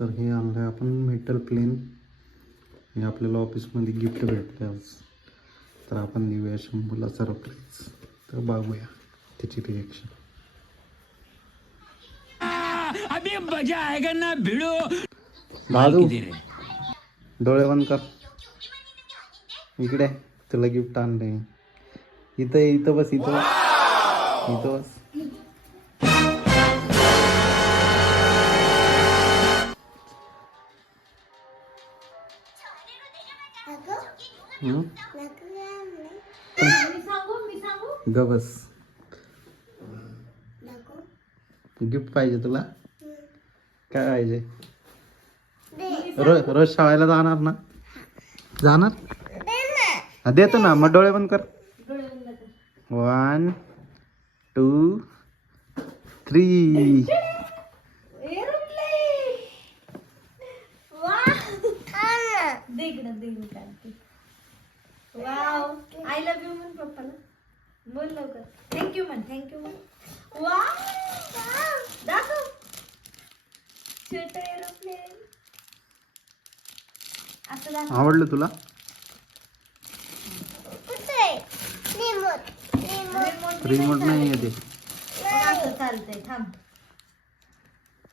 तर हे आणलं आहे आपण मेटल प्लेन हे आपल्याला ऑफिसमध्ये गिफ्ट भेटलं आज. तर आपण देऊया शंभूला सरप्राईज तर बघूया त्याची रिॲक्शन अभी मजा आएगा ना भिड़ो. दादू डोळे बंद कर. इकडे तुला गिफ्ट आणलंय. इथं इथं बस इथं बस. इथं बस. हम्म? ग बस गिफ्ट पाहिजे तुला? काय पाहिजे? रोज रोज शाळेला जाणार ना? जाणार? देतो ना मग डोळे बंद कर. One two three wow. I love you म्हण पप्पाला बोल लवकर. थँक्यू म्हण थँक्यू म्हण. वाव. दाखव. छोटं एरोप्लेन असं दाखव. आवडलं तुला? रिमोट रिमोट नाही आहे ते. असं चालतंय थांब.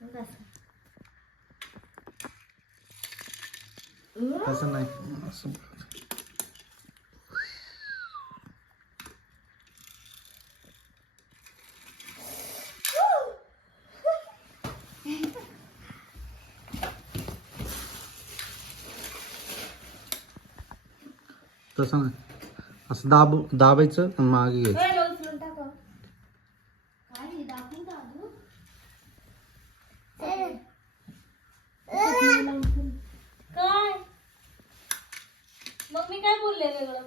असं. तसं नाही असं तसं नाही असं दाब दाबायचं मागे घ्यायचं ಲೇವೆಗಳು